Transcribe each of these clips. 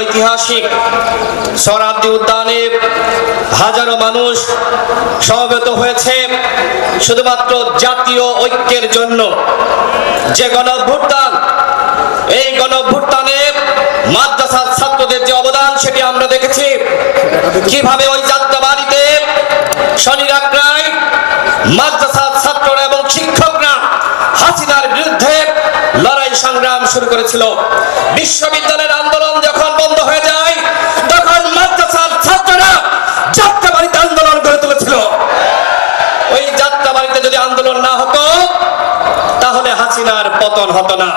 ঐতিহাসিক সরাব্দি উদ্যানে হাজারো মানুষ সমবেত হয়েছে। শুধুমাত্র জাতীয় ঐক্যের জন্য যে গণভ্যুত্থান, এই গণভ্যুত্থানে মাদ্রাসার ছাত্রদের যে অবদান, সেটি আমরা দেখেছি। কীভাবে ওই যাত্রাবাড়িতে শনি রায় মাদ্রাসার ছাত্ররা এবং শিক্ষকরা হাসিনার বিরুদ্ধে লড়াই সংগ্রাম শুরু করেছিল। বিশ্ববিদ্যালয়ের আন্দোলন যখন বন্ধ হয়ে যায়, তখন মাদ্রাসার ছাত্ররা যাত্রাবাড়িতে আন্দোলন করে তুলেছিল। ওই যাত্রাবাড়িতে যদি আন্দোলন না হতো, তাহলে হাসিনার পতন হতো না।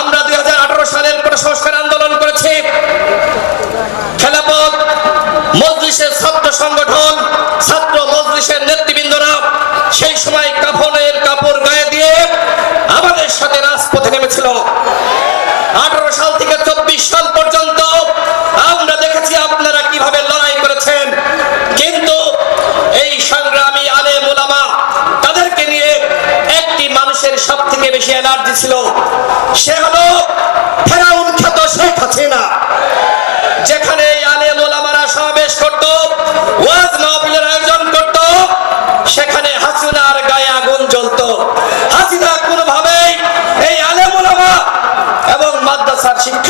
আমরা দুই হাজার আঠারো সালের পরে সংস্কার আন্দোলন করেছি। খেলাপথ, মজলিসের ছাত্র সংগঠন, ছাত্র মজলিসের নেতৃবৃন্দরা সেই সময় কাফনের নেমেছিল। আঠারো সাল থেকে চব্বিশ সাল পর্যন্ত আমরা দেখেছি আপনারা কীভাবে লড়াই করেছেন। কিন্তু এই সংগ্রামী আলে মোলামা তাদেরকে নিয়ে একটি মানুষের সব থেকে বেশি এনার্জি ছিল। সে হলো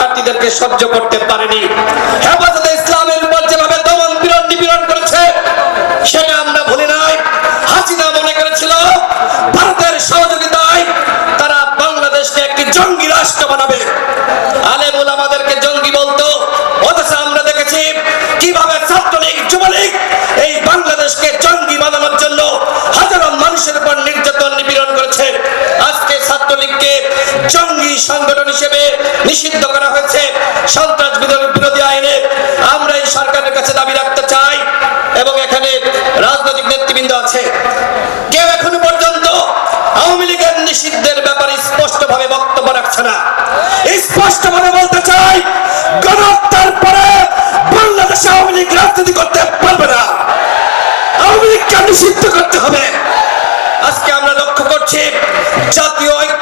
শিক্ষার্থীদেরকে সহ্য করতে পারেনি। ইসলামের উপর যেভাবে দমন পীড়ন নিপীড়ন করেছে, সেটা আমরা ভুলি নাই। হাসিনা মনে করেছিল, ভারতের সহযোগিতায় তারা বাংলাদেশকে একটি জঙ্গি রাষ্ট্র বানাবে। আলেমুল আমাদেরকে জঙ্গি বলতো, অথচ আমরা দেখেছি কীভাবে ছাত্রলীগ, যুবলীগ এই বাংলাদেশকে জঙ্গি বানানোর জন্য হাজারো মানুষের উপর নির্যাতন নিপীড়ন করেছে আজকে ছাত্রলীগকে জঙ্গি সংগঠন হিসেবে নিষিদ্ধ করা হয়েছে। সন্ত্রাস বিরোধী আইনে আমরা এই সরকারের কাছে দাবি রাখতে চাই এবং এখানে রাজনৈতিক নেতৃবৃন্দ আছে। কেউ এখনও পর্যন্ত আওয়ামী লীগের নিষিদ্ধের ব্যাপারে স্পষ্টভাবে বক্তব্য রাখছে না। স্পষ্টভাবে বলতে চাই, গণহত্যার পরে বাংলাদেশে আওয়ামী লীগ রাজনীতি করতে পারবে না। আওয়ামী লীগকে নিষিদ্ধ করতে হবে। আজকে আমরা লক্ষ্য করছি জাতীয় ঐক্য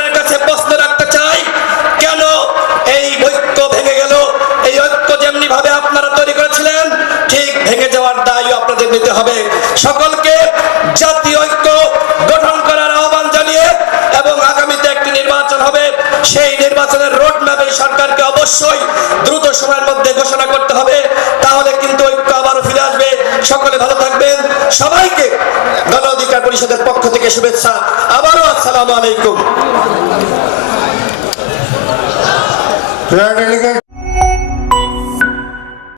সকলকে জাতীয় ঐক্য গঠন করার আহ্বান জানিয়ে এবং আগামীতে একটি নির্বাচন হবে, সেই নির্বাচনের রোড ম্যাপে সরকারকে অবশ্যই দ্রুত সময়ের মধ্যে ঘোষণা করতে হবে, তাহলে কিন্তু ঐক্য আবারও ফিরে আসবে। সকলে ভালো থাকবেন। সবাইকে গণ অধিকার পরিষদের পক্ষ থেকে শুভেচ্ছা। আবারও আসসালামু আলাইকুম।